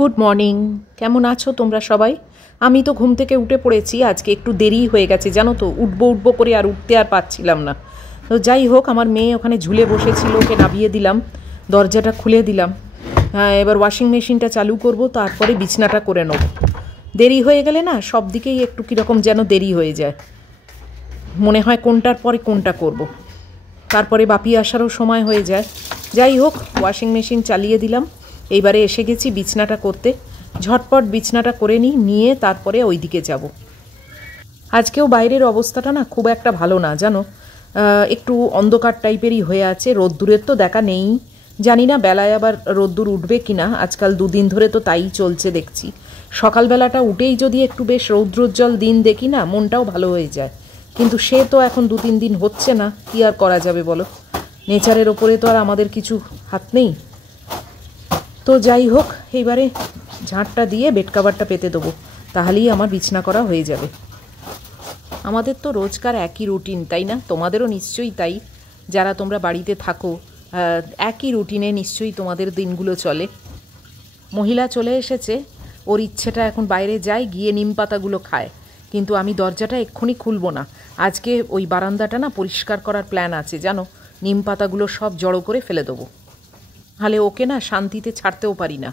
Good morning. কেমন আছো তোমরা সবাই? আমি তো ঘুম থেকে উঠে পড়েছি, আজকে একটু দেরি হয়ে গেছে জানো তো, উঠবো করে আর উঠতে আর পারছিলাম না। তো যাই হোক, আমার মেয়ে ওখানে ঝুলে বসেছিল, ওকে নামিয়ে দিলাম, দরজাটা খুলে দিলাম। হ্যাঁ, এবার ওয়াশিং মেশিনটা চালু করব, তারপরে বিছনাটা করে নেব। দেরি হয়ে গেলে না সব দিকেই একটু কীরকম যেন দেরি হয়ে যায়, মনে হয় কোনটার পরে কোনটা করব। তারপরে বাপি আসারও সময় হয়ে যায়। যাই হোক, ওয়াশিং মেশিন চালিয়ে দিলাম। এইবারে এসে গেছি বিছনাটা করতে। ঝটপট বিছনাটা করে নিয়ে তারপরে ওই দিকে যাব। আজকেও বাইরের অবস্থাটা না খুব একটা ভালো না জানো, একটু অন্ধকার টাইপেরই হয়ে আছে। রোদ্দুরের তো দেখা নেই, জানি না বেলায় আবার রোদ্দুর উঠবে কি না। আজকাল দুদিন ধরে তো তাই চলছে দেখছি। সকালবেলাটা উঠেই যদি একটু বেশ রৌদ্রোজ্জ্বল দিন দেখি না, মনটাও ভালো হয়ে যায়। কিন্তু সে তো এখন 2-3 দিন হচ্ছে না, কি আর করা যাবে বলো। নেচারের ওপরে তো আর আমাদের কিছু হাত নেই। তো যাই হোক, এইবারে ঝাঁটটা দিয়ে বেড কাভারটা পেতে দেবো, তাহলেই আমার বিছনা করা হয়ে যাবে। আমাদের তো রোজকার একই রুটিন, তাই না? তোমাদেরও নিশ্চয়ই তাই, যারা তোমরা বাড়িতে থাকো। একই রুটিনে নিশ্চয়ই তোমাদের দিনগুলো চলে। মহিলা চলে এসেছে, ওর ইচ্ছেটা এখন বাইরে যায়, গিয়ে নিম পাতাগুলো খায়। কিন্তু আমি দরজাটা এক্ষুনি খুলব না। আজকে ওই বারান্দাটা না পরিষ্কার করার প্ল্যান আছে জানো। নিম পাতাগুলো সব জড়ো করে ফেলে দেবো, তাহলে ওকে না শান্তিতে ছাড়তেও পারি না।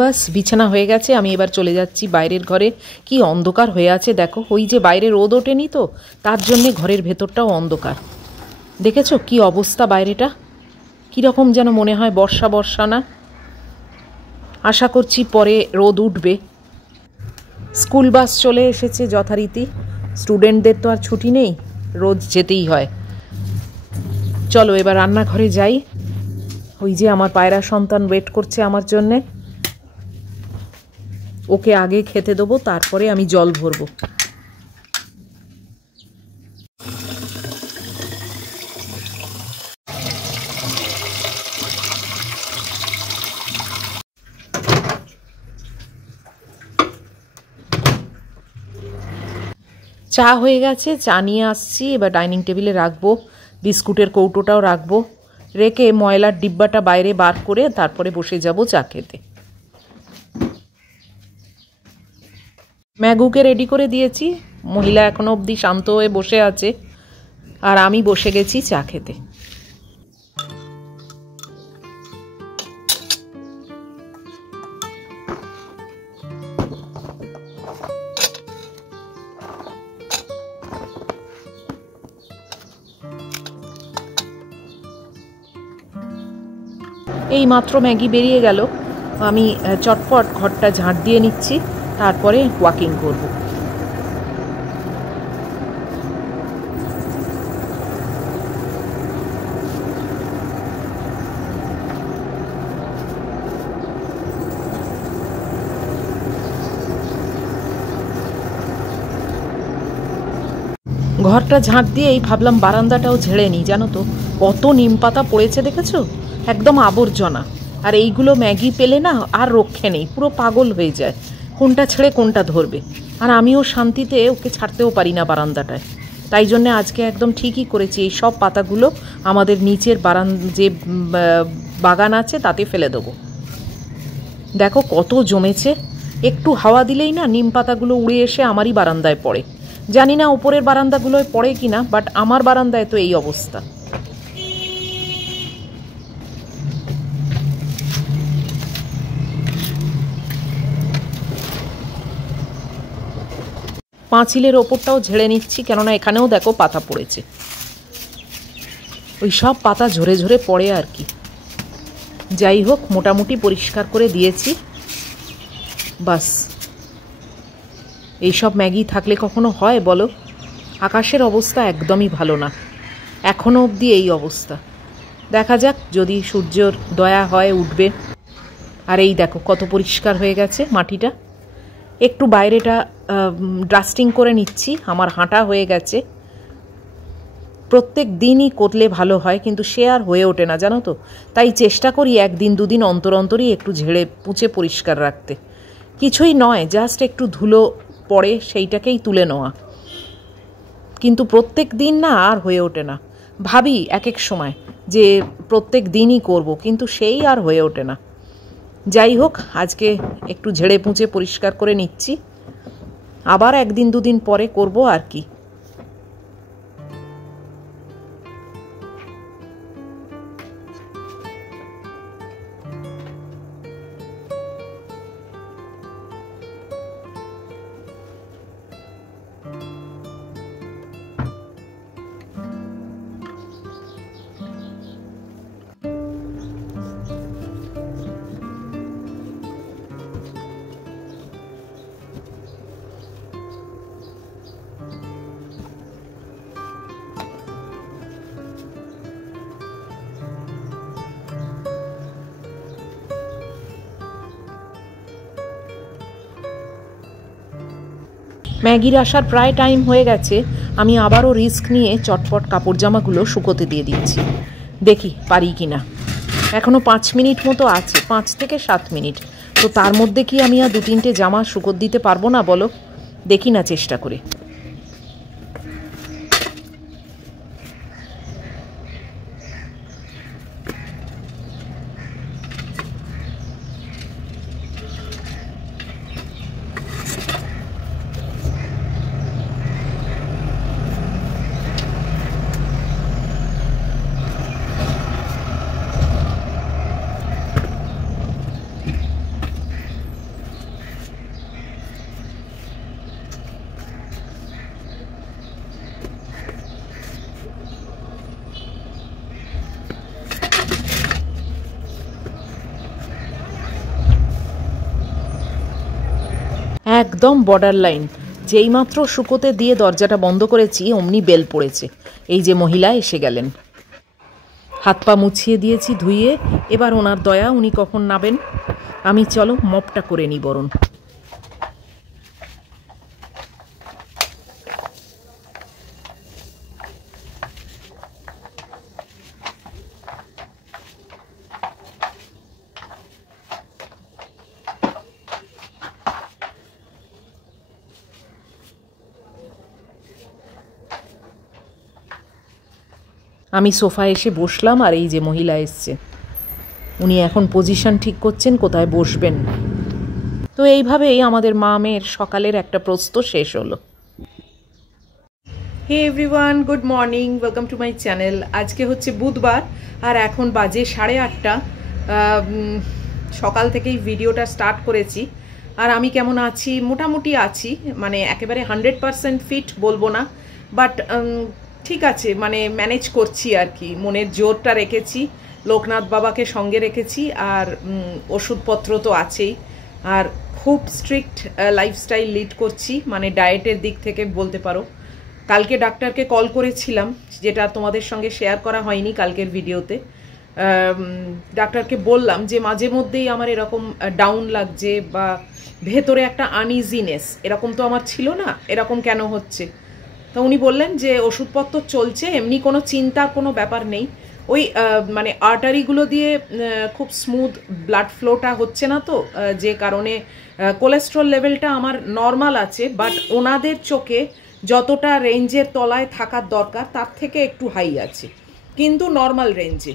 বাস বিছানা হয়ে গেছে, আমি এবার চলে যাচ্ছি বাইরের ঘরে। কি অন্ধকার হয়ে আছে দেখো, ওই যে বাইরে রোদ ওঠেনি তো, তার জন্যে ঘরের ভেতরটাও অন্ধকার। দেখেছো কি অবস্থা বাইরেটা? কীরকম যেন মনে হয় বর্ষা বর্ষা না। আশা করছি পরে রোদ উঠবে। স্কুল বাস চলে এসেছে যথারীতি। স্টুডেন্টদের তো আর ছুটি নেই, রোজ যেতেই হয়। চলো এবার রান্নাঘরে যাই। ওই যে আমার পায়রা সন্তান ওয়েট করছে আমার জন্যে, ওকে আগে খেতে দেবো, তারপরে আমি জল ভরবো। চা হয়ে গেছে, চা নিয়ে আসছি, এবার ডাইনিং টেবিলে রাখবো। বিস্কুটের কৌটোটাও রাখবো, রেখে ময়লার ডিব্বাটা বাইরে বার করে তারপরে বসে যাব চা খেতে। ম্যাগুকে রেডি করে দিয়েছি, মহিলা এখনো অবধি শান্ত হয়ে বসে আছে, আর আমি বসে গেছি চা খেতে। এই মাত্র ম্যাগি বেরিয়ে গেল, আমি চটপট ঘরটা ঝাঁট দিয়ে নিচ্ছি, তারপরে ওয়াকিং করব। ঘরটা ঝাঁট দিয়েই ভাবলাম বারান্দাটাও ঝেড়ে নিই, জানো তো কত নিম পাতা পড়েছে দেখেছো, একদম আবর্জনা। আর এইগুলো ম্যাগি পেলে না আর রক্ষে নেই, পুরো পাগল হয়ে যায়, কোনটা ছেড়ে কোনটা ধরবে। আর আমিও শান্তিতে ওকে ছাড়তেও পারি না বারান্দাটায়। তাই জন্যে আজকে একদম ঠিকই করেছি, এই সব পাতাগুলো আমাদের নিচের যে বাগান আছে তাতে ফেলে দেবো। দেখো কত জমেছে, একটু হাওয়া দিলেই না নিম পাতাগুলো উড়ে এসে আমারই বারান্দায় পড়ে। জানি না উপরের বারান্দাগুলোয় পড়ে কিনা, বাট আমার বারান্দায় তো এই অবস্থা। পাঁচিলের ওপরটাও ঝেড়ে নিচ্ছি, কেননা এখানেও দেখো পাতা পড়েছে। ওই সব পাতা ঝরে ঝরে পড়ে আর কি। যাই হোক, মোটামুটি পরিষ্কার করে দিয়েছি। বাস, এইসব ম্যাগি থাকলে কখনো হয় বলো? আকাশের অবস্থা একদমই ভালো না, এখনও অবধি এই অবস্থা। দেখা যাক, যদি সূর্যর দয়া হয় উঠবে। আর এই দেখো কত পরিষ্কার হয়ে গেছে মাটিটা। একটু বাইরেটা ডাস্টিং করে নিচ্ছি, আমার হাঁটা হয়ে গেছে। প্রত্যেক দিনই করলে ভালো হয়, কিন্তু সে আর হয়ে ওঠে না জানো তো। তাই চেষ্টা করি একদিন দুদিন অন্তর অন্তরই একটু ঝেড়ে পুঁছে পরিষ্কার রাখতে। কিছুই নয়, জাস্ট একটু ধুলো পড়ে সেইটাকেই তুলে নেওয়া, কিন্তু প্রত্যেক দিন না আর হয়ে ওঠে না। ভাবি এক এক সময় যে প্রত্যেক দিনই করব, কিন্তু সেই আর হয়ে ওঠে না। যাই হোক, আজকে একটু ঝেড়ে পুঁছে পরিষ্কার করে নিচ্ছি, আবার একদিন দুদিন পরে করব আর কি। ম্যাগির আসার প্রায় টাইম হয়ে গেছে, আমি আবারও রিস্ক নিয়ে চটপট কাপড় জামাগুলো শুকোতে দিয়ে দিচ্ছি। দেখি পারি কি না। এখনও 5 মিনিট মতো আছে, 5 থেকে 7 মিনিট। তো তার মধ্যে কি আমি আর 2-3টে জামা শুকোতে দিতে পারবো না বলো? দেখি না চেষ্টা করে। একদম বর্ডার লাইন। যেইমাত্র শুকোতে দিয়ে দরজাটা বন্ধ করেছি অমনি বেল পড়েছে। এই যে মহিলা এসে গেলেন। হাত পা মুছিয়ে দিয়েছি ধুইয়ে, এবার ওনার দয়া উনি কখন নাবেন। আমি চলো মপটা করে নিই বরং। আমি সোফায় এসে বসলাম, আর এই যে মহিলা এসছে, উনি এখন পজিশন ঠিক করছেন কোথায় বসবেন। তো এইভাবেই আমাদের মা মেয়ের সকালের একটা প্রস্ত শেষ হলো। Hey everyone, good morning, welcome to my channel. আজকে হচ্ছে বুধবার, আর এখন বাজে 8:30। সকাল থেকেই ভিডিওটা স্টার্ট করেছি। আর আমি কেমন আছি? মোটামুটি আছি, মানে একেবারে 100% ফিট বলবো না, বাট ঠিক আছে, মানে ম্যানেজ করছি আর কি। মনের জোরটা রেখেছি, লোকনাথ বাবাকে সঙ্গে রেখেছি, আর ওষুধপত্র তো আছেই। আর খুব স্ট্রিক্ট লাইফস্টাইল লিড করছি, মানে ডায়েটের দিক থেকে বলতে পারো। কালকে ডাক্তারকে কল করেছিলাম, যেটা তোমাদের সঙ্গে শেয়ার করা হয়নি কালকের ভিডিওতে। ডাক্তারকে বললাম যে মাঝে মধ্যেই আমার এরকম ডাউন লাগছে, বা ভেতরে একটা আনইজিনেস, এরকম তো আমার ছিল না, এরকম কেন হচ্ছে? তো উনি বললেন যে ওষুধপত্র চলছে, এমনি কোনো চিন্তার কোনো ব্যাপার নেই। ওই মানে আর্টারিগুলো দিয়ে খুব স্মুথ ব্লাড ফ্লোটা হচ্ছে না, তো যে কারণে কোলেস্ট্রল লেভেলটা আমার নর্মাল আছে, বাট ওনাদের চোখে যতটা রেঞ্জের তলায় থাকার দরকার তার থেকে একটু হাই আছে, কিন্তু নর্মাল রেঞ্জে।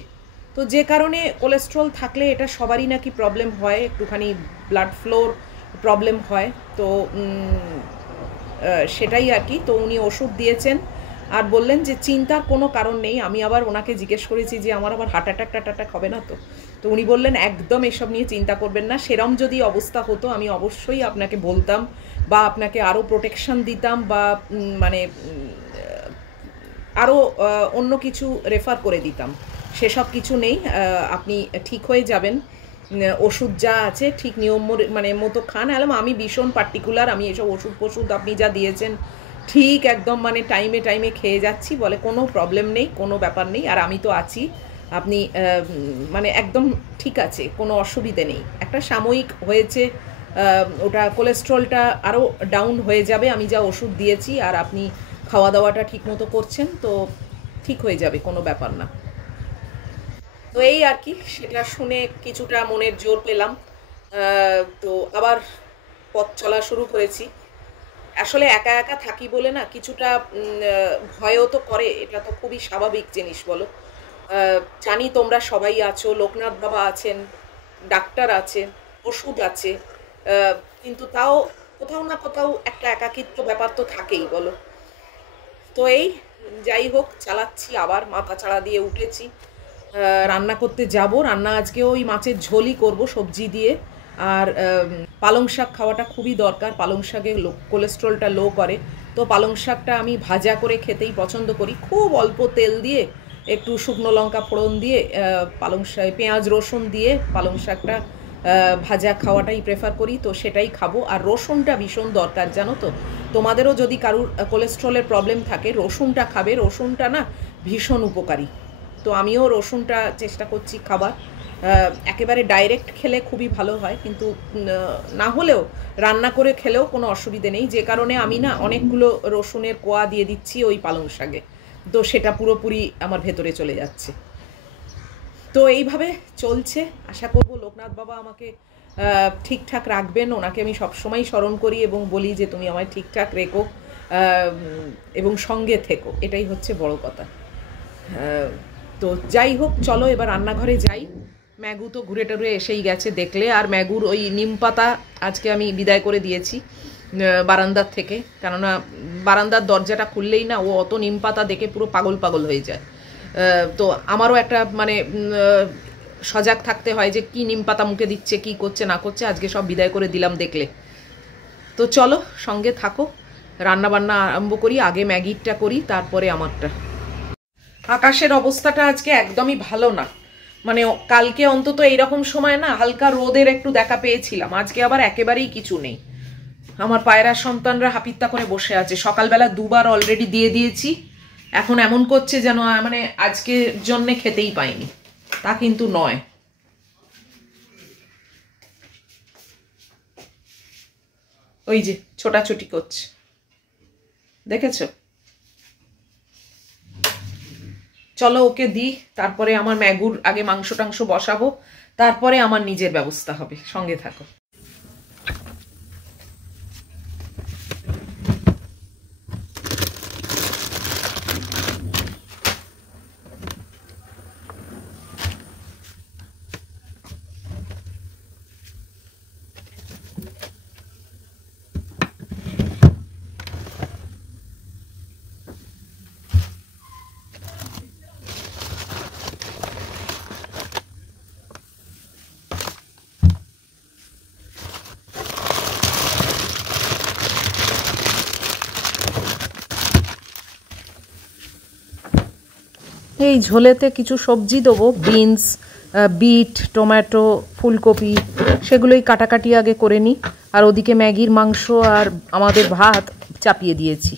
তো যে কারণে কোলেস্ট্রল থাকলে এটা সবারই নাকি প্রবলেম হয়, একটুখানি ব্লাড ফ্লোর প্রবলেম হয়। তো সেটাই আর কি। তো উনি ওষুধ দিয়েছেন আর বললেন যে চিন্তার কোনো কারণ নেই। আমি আবার ওনাকে জিজ্ঞেস করেছি যে আমার আবার হার্ট অ্যাটাক হবে না তো? তো উনি বললেন একদম এসব নিয়ে চিন্তা করবেন না, সেরম যদি অবস্থা হতো আমি অবশ্যই আপনাকে বলতাম, বা আপনাকে আরও প্রোটেকশন দিতাম, বা মানে আরও অন্য কিছু রেফার করে দিতাম। সেসব কিছু নেই, আপনি ঠিক হয়ে যাবেন। ওষুধ যা আছে ঠিক নিয়ম মানে মতো খান। আমি ভীষণ পার্টিকুলার, আমি এসব ওষুধ আপনি যা দিয়েছেন ঠিক একদম মানে টাইমে খেয়ে যাচ্ছি, বলে কোনো প্রবলেম নেই, কোনো ব্যাপার নেই, আর আমি তো আছি। আপনি মানে একদম ঠিক আছে, কোনো অসুবিধে নেই। একটা সাময়িক হয়েছে, ওটা কোলেস্ট্রলটা আরও ডাউন হয়ে যাবে আমি যা ওষুধ দিয়েছি, আর আপনি খাওয়া দাওয়াটা ঠিক মতো করছেন, তো ঠিক হয়ে যাবে, কোনো ব্যাপার না। তো এই আর কি, সেটা শুনে কিছুটা মনের জোর পেলাম। তো আবার পথ চলা শুরু করেছি। আসলে একা একা থাকি বলে না কিছুটা ভয়ও তো করে, এটা তো খুবই স্বাভাবিক জিনিস বলো। জানি তোমরা সবাই আছো, লোকনাথ বাবা আছেন, ডাক্তার আছে, ওষুধ আছে, কিন্তু তাও কোথাও না কোথাও একটা একাকিত্ব ব্যাপার তো থাকেই বলো। তো এই যাই হোক, চালাচ্ছি, আবার মাথা চাড়া দিয়ে উঠেছি। রান্না করতে যাব, রান্না আজকে ওই মাছের ঝোলই করব সবজি দিয়ে। আর পালং শাক খাওয়াটা খুবই দরকার, পালং শাকে কোলেস্ট্রলটা লো করে। তো পালং শাকটা আমি ভাজা করে খেতেই পছন্দ করি, খুব অল্প তেল দিয়ে, একটু শুকনো লঙ্কা ফোড়ন দিয়ে, পালং শাক পেঁয়াজ রসুন দিয়ে পালং শাকটা ভাজা খাওয়াটাই প্রেফার করি। তো সেটাই খাবো। আর রসুনটা ভীষণ দরকার জানো তো, তোমাদেরও যদি কারুর কোলেস্ট্রলের প্রবলেম থাকে রসুনটা খাবে, রসুনটা না ভীষণ উপকারী। তো আমিও রসুনটা চেষ্টা করছি খাবার। একেবারে ডাইরেক্ট খেলে খুবই ভালো হয়, কিন্তু না হলেও রান্না করে খেলেও কোনো অসুবিধে নেই, যে কারণে আমি না অনেকগুলো রসুনের কোয়া দিয়ে দিচ্ছি ওই পালং শাকে। তো সেটা পুরোপুরি আমার ভেতরে চলে যাচ্ছে। তো এইভাবে চলছে। আশা করব লোকনাথ বাবা আমাকে ঠিকঠাক রাখবেন। ওনাকে আমি সবসময় স্মরণ করি এবং বলি যে তুমি আমায় ঠিকঠাক রেখো এবং সঙ্গে থেকো, এটাই হচ্ছে বড় কথা। তো যাই হোক, চলো এবার রান্নাঘরে যাই। ম্যাগু তো ঘুরে টুরে এসেই গেছে দেখলে। আর ম্যাগুর ওই নিম পাতা আজকে আমি বিদায় করে দিয়েছি বারান্দার থেকে, কেননা বারান্দার দরজাটা খুললেই না ও অত নিম পাতা দেখে পুরো পাগল পাগল হয়ে যায়। তো আমারও একটা মানে সজাগ থাকতে হয় যে কি নিম পাতা মুখে দিচ্ছে, কি করছে না করছে। আজকে সব বিদায় করে দিলাম দেখলে। তো চলো সঙ্গে থাকো, রান্না বান্না আরম্ভ করি। আগে ম্যাগিটা করি, তারপরে আমারটা। আকাশের অবস্থাটা আজকে একদমই ভালো না, মানে কালকে অন্তত এইরকম সময় না হালকা রোদের একটু দেখা পেয়েছিলাম, আজকে আবার একেবারেই কিছু নেই। আমার পায়রা সন্তানরা হাপিত্তা করে বসে আছে, সকালবেলা দুবার অলরেডি দিয়ে দিয়েছি, এখন এমন করছে যেন মানে আজকের জন্যে খেতেই পাইনি, তা কিন্তু নয়। ওই যে ছোটাছুটি করছে, দেখেছো? চলো ওকে দিই, তারপরে আমার ম্যাগুর আগে মাংস টাংস বসাবো, তারপরে আমার নিজের ব্যবস্থা হবে। সঙ্গে থাকো। এই ঝোলেতে কিছু সবজি দেবো, বিনস, বিট, টমেটো, ফুলকপি, সেগুলোই কাটাকাটি আগে করে নিই। আর ওদিকে ম্যাগির মাংস আর আমাদের ভাত চাপিয়ে দিয়েছি।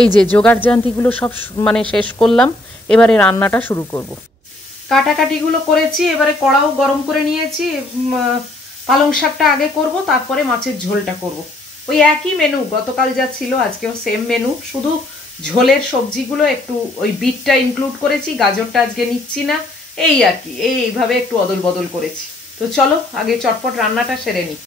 এই যে জোগাড় জান্তিগুলো সব মানে শেষ করলাম, এবারে রান্নাটা শুরু করব। কাটাকাটিগুলো করেছি, এবারে কড়াও গরম করে নিয়েছি। পালং শাকটা আগে করব, তারপরে মাছের ঝোলটা করব। ওই একই মেনু, গতকাল যা ছিল আজকেও সেম মেনু, শুধু ঝোলের সবজিগুলো একটু ওই বিটটা ইনক্লুড করেছি, গাজরটা আজকে নিচ্ছি না, এই আর কি। এইভাবে একটু অদল বদল করেছি। তো চলো আগে চটপট রান্নাটা সেরে নিই।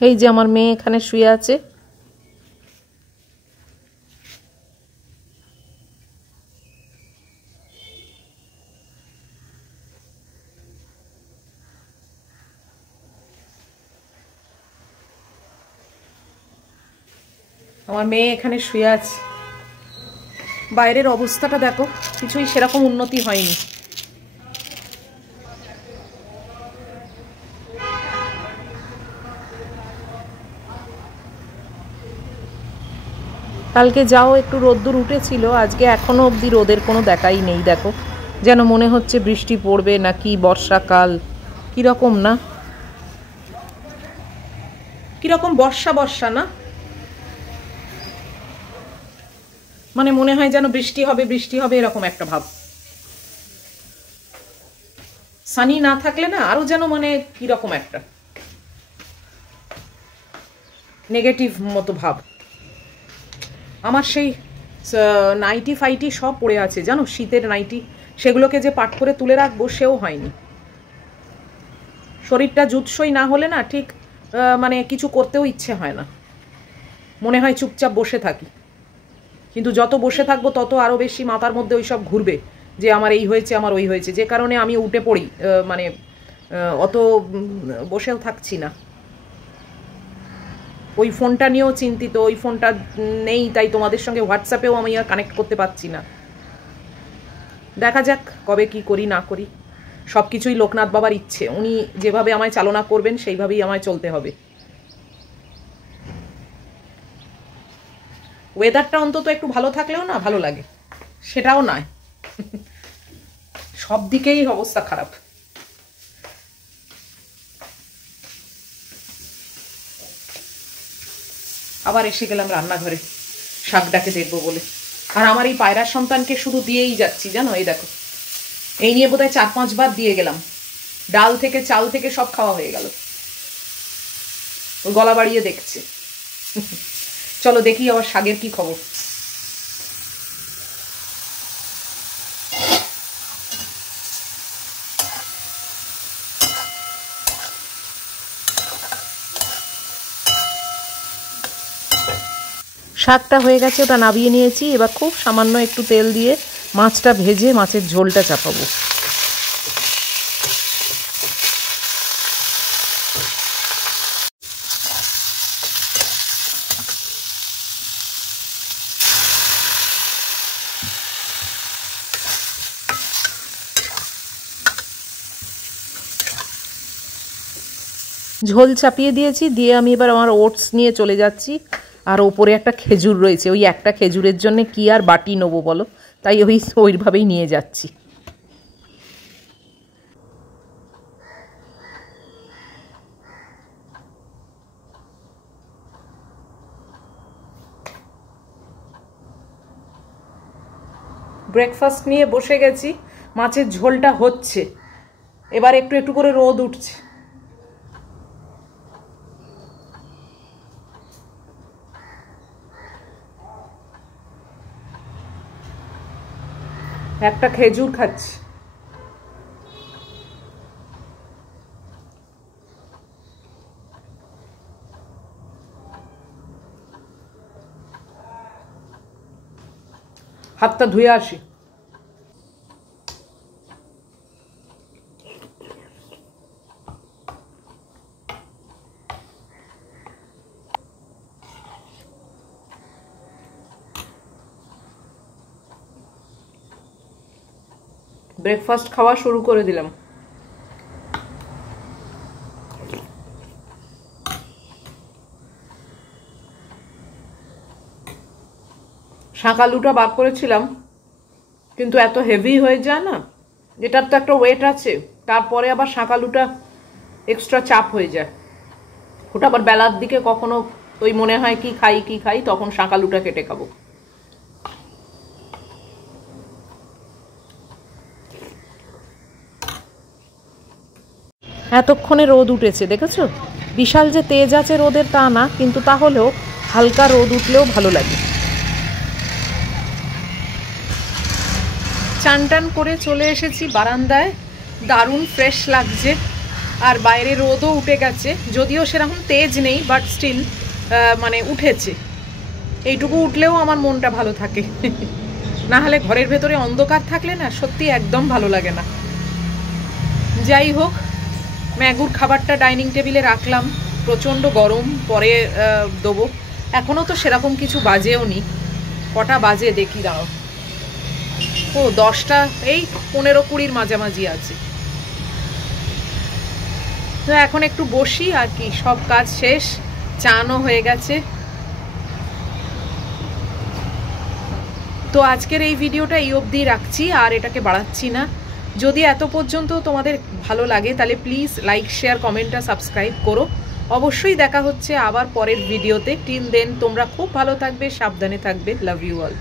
এই যে আমার মেয়ে এখানে শুয়ে আছে। আমার মেয়ে এখানে শুয়ে আছে। বাইরের অবস্থাটা দেখো, কিছুই সেরকম উন্নতি হয়নি। কালকে যাও একটু রোদ্দুর উঠেছিল, আজকে এখনো অবধি রোদের কোনো দেখাই নেই। দেখো, যেন মনে হচ্ছে বৃষ্টি পড়বে নাকি বর্ষাকাল, কিরকম না, কিরকম বর্ষা বর্ষা না, মানে মনে হয় যেন বৃষ্টি হবে বৃষ্টি হবে এরকম একটা ভাব। সানি না থাকলে না আরো যেন মানে কিরকম একটা নেগেটিভ মতো ভাব। আমার সেই নাইটি ফাইটি সব পড়ে আছে জানো, শীতের নাইটি, সেগুলোকে যে পাট করে তুলে রাখবো সেও হয়নি। শরীরটা জুৎসই না হলে না ঠিক মানে কিছু করতেও ইচ্ছে হয় না, মনে হয় চুপচাপ বসে থাকি। কিন্তু যত বসে থাকবো তত আরও বেশি মাথার মধ্যে ওই সব ঘুরবে যে আমার এই হয়েছে আমার ওই হয়েছে, যে কারণে আমি উঠে পড়ি, মানে অত বসেও থাকছি না। ওই ফোনটা নিয়েও চিন্তিত, ওই ফোনটা নেই তাই তোমাদের সঙ্গে হোয়াটসঅ্যাপেও আমি আর কানেক্ট করতে পারছি না। দেখা যাক কবে কি করি না করি, সব কিছুই লোকনাথ বাবার ইচ্ছে, উনি যেভাবে আমায় চালনা করবেন সেইভাবেই আমায় চলতে হবে। ওয়েদারটা অন্তত একটু ভালো থাকলেও না ভালো লাগে, সেটাও নয়, সব দিকেই অবস্থা খারাপ। আবার এসে গেলাম রান্নাঘরে শাকটাকে দেখবো বলে, আর আমার এই পায়রার সন্তানকে শুধু দিয়েই যাচ্ছি জানো। এই দেখো, এই নিয়ে বোধহয় 4-5 বার দিয়ে গেলাম, ডাল থেকে চাল থেকে সব খাওয়া হয়ে গেল, ও গলা বাড়িয়ে দেখছে। চলো দেখি আবার শাকের কি খবর। শাকটা হয়ে গেছে, ওটা নাবিয়ে নিয়েছি। এবার খুব সামান্য একটু তেল দিয়ে মাছটা ভেজে মাছের ঝোলটা চাপাবো। ঝোল চাপিয়ে দিয়েছি, দিয়ে আমি এবার আমার ওটস নিয়ে চলে যাচ্ছি। আর ওপরে একটা খেজুর রয়েছে, ওই একটা খেজুরের জন্য কি আর বাটি নেবো বলো, তাই ওইভাবেই নিয়ে যাচ্ছি। ব্রেকফাস্ট নিয়ে বসে গেছি, মাছের ঝোলটা হচ্ছে, এবার একটু একটু করে রোদ উঠছে। একটা খেজুর খাচ্ছি। হাতটা ধুয়ে আসি। ব্রেকফাস্ট খাওয়া শুরু করে দিলাম। শাক আলুটা বার করেছিলাম, কিন্তু এত হেভি হয়ে যায় না, যেটার তো একটা ওয়েট আছে, তারপরে আবার শাক আলুটা এক্সট্রা চাপ হয়ে যায়। ওটা আবার বেলার দিকে কখনো ওই মনে হয় কি খাই, তখন শাক আলুটা কেটে খাবো। এতক্ষণে রোদ উঠেছে দেখেছো, বিশাল যে তেজ আছে রোদের তা না, কিন্তু তাহলেও হালকা রোদ উঠলেও ভালো লাগে। চান টান করে চলে এসেছি বারান্দায়, দারুণ ফ্রেশ লাগছে। আর বাইরে রোদও উঠে গেছে, যদিও সেরকম তেজ নেই, বাট স্টিল মানে উঠেছে। এইটুকু উঠলেও আমার মনটা ভালো থাকে। না হলে ঘরের ভেতরে অন্ধকার থাকলে না সত্যি একদম ভালো লাগে না। যাই হোক, ম্যাগুর খাবারটা ডাইনিং টেবিলে রাখলাম, প্রচণ্ড গরম, পরে দেবো। এখনও তো সেরকম কিছু বাজেও নি। কটা বাজে দেখি, দাও, ও 10টা, এই 15-20 মাঝামাঝি আছে। তো এখন একটু বসি আর কি, সব কাজ শেষ, চানও হয়ে গেছে। তো আজকের এই ভিডিওটা এই অবধি রাখছি, আর এটাকে বাড়াচ্ছি না। যদি এত পর্যন্ত তোমাদের ভালো লাগে তাহলে প্লিজ লাইক, শেয়ার, কমেন্ট আর সাবস্ক্রাইব করো। অবশ্যই দেখা হচ্ছে আবার পরের ভিডিওতে। টিল দেন তোমরা খুব ভালো থাকবে, সাবধানে থাকবে। Love you all.